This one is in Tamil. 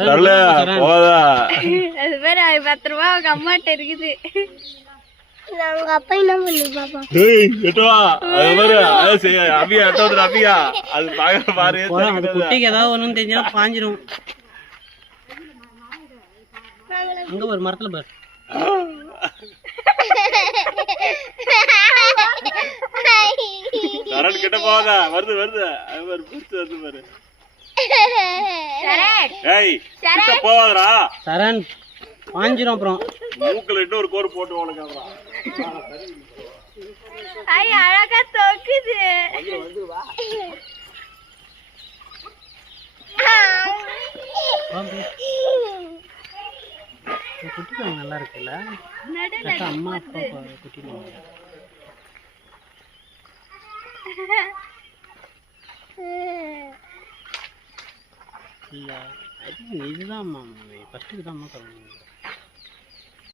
தரல போதா. அது பேரு 10 ரூபா அவங்க அம்மாட்ட இருக்குது. அவங்க அப்பா என்ன பண்ணு பாப்பா. எட்டுவா அது பாரு அபியா எட்டோது அபியா அது பாக்க பாரு. அது குட்டிக்கு ஏதாவது ஒண்ணும் தெரிஞ்சா பாஞ்சிரும். அங்க ஒரு மரத்துல பாரு. சரண் கிட்ட போகாத. வருது வருது அது பாரு புடிச்சு வருது பாரு. ஏய் கிட்ட போகாதடா சரண் பாஞ்சிரும். அப்புறம் மூக்குல இன்னொரு கோடு போட்டு ஓடுங்க. ஐ அழகா தோக்குது. குட்டி நல்லா இருக்குல்ல. அம்மா அப்பா குட்டி இல்ல இதுதான் ஃபர்ஸ்ட்டுக்கு தான் அம்மா சொல்லுங்க.